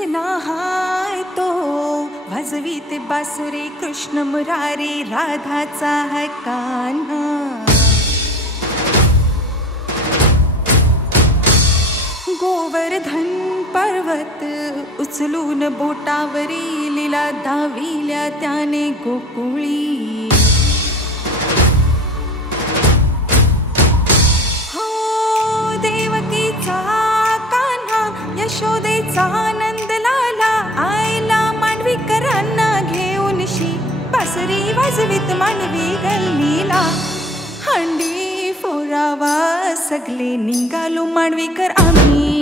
किसना हाय तो वाजवीत बासुरी कृष्ण मुरारी राधाचा है कान्हा. गोवर्धन पर्वत उचलून बोटावरी लीला दाविल्या त्याने गोकुळी. हो देवकीचा कान्हा यशोदेचा नंद लाला आईला मांडवीकरांना घेऊन शी बासरी वाजवीत मांडवी गल्लीला. हंडी फोरावा सगळे निघालो मांडवीकर आम्ही.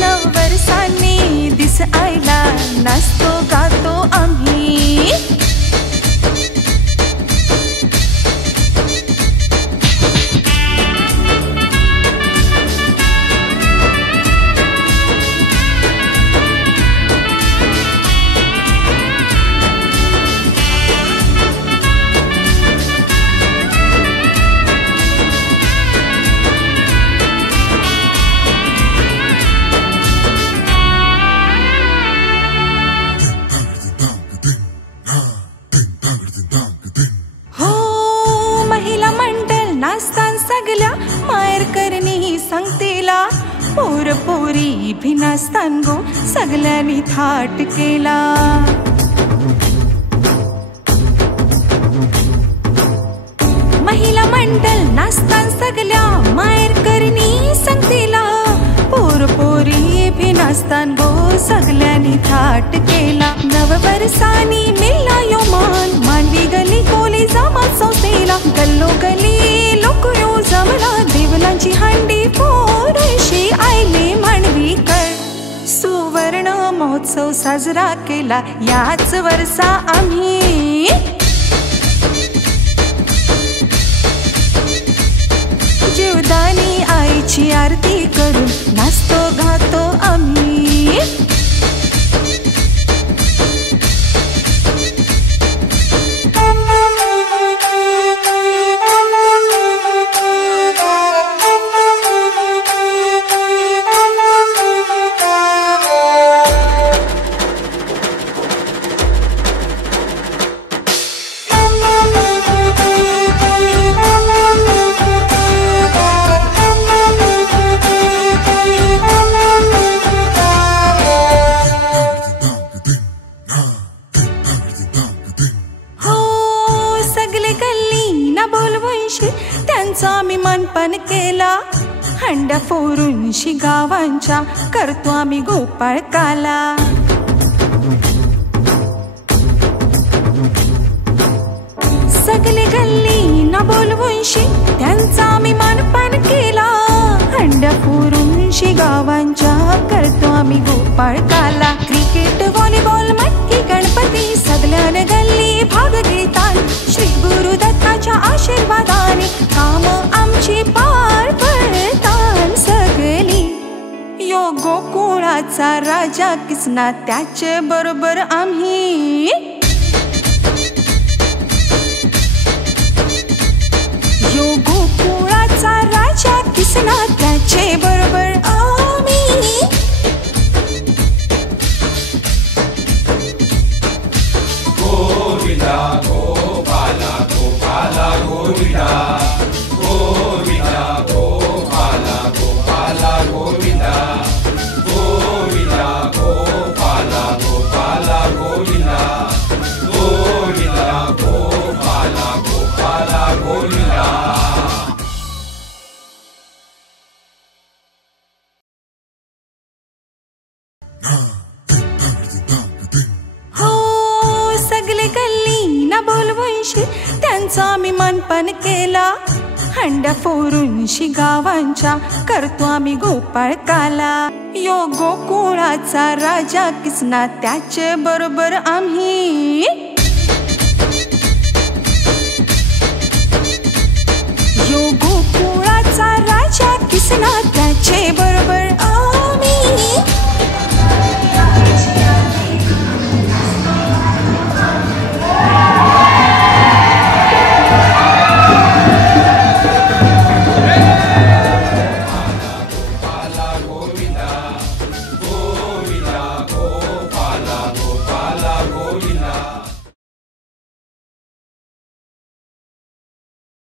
नववर्षांनी दिस आयला नाचतो गातो आम्ही. सगल्या मायर करणी संगतीला पोर पोरी भिनास्तान गो सगळ्यांनी थाट केला. महिला मंडल नाचतान सगल्या मायर करणी संगतीला पोर पोरी भिनास्तान गो सगळ्यांनी थाट केला. नववर्षानी मिळला यो मान मांडवी गली कोली जमात संस्थेला. गल्लो गली लोक यो जमला देवलांची हंडी पोरशी आईले मांडवीकर. सुवर्ण महोत्सव साजरा केला याच वर्षा आम्ही. जीवदानी आईची आरती करून नाचतो गातो आम्ही. त्यांचा आम्ही मानपान केला. हंड्या फोरून शी गावांच्या करतो आम्ही गोपाळकाला. सगळे गल्ली ना बोलवून शी त्यांचा आम्ही मानपान केला. हंड्या फोरून शी गावांच्या करतो आम्ही गोपाळकाला. क्रिकेट व्हॉलीबॉल मटकी गणपती सगळ्यान गल्ली भाग घेतात. श्री गुरुदत्ताच्या आशीर्वादाने काम आमची पार पडतात सगळी. यो गोकुळाचा राजा किसना त्याचे बरोबर आम्ही. यो गोकुळाचा राजा किसना त्याचे बरोबर आम्ही. गोविंदा गोपाला गोपाला गोविंदा गोविंदा गोपाला गोपाला गोविंदा गोविंदा गोपाला गोपाला गोविंदा गोविंदा गोपाला गोपाला गोविंदा. त्यांचा आम्ही मानपान केला. हंड्या फोरून शी गावांच्या करतो आम्ही गोपाळकाला. यो गोकुळाचा राजा किसना त्याचे बरोबर आम्ही. यो गोकुळाचा राजा किसना त्याचे बरोबर आम्ही.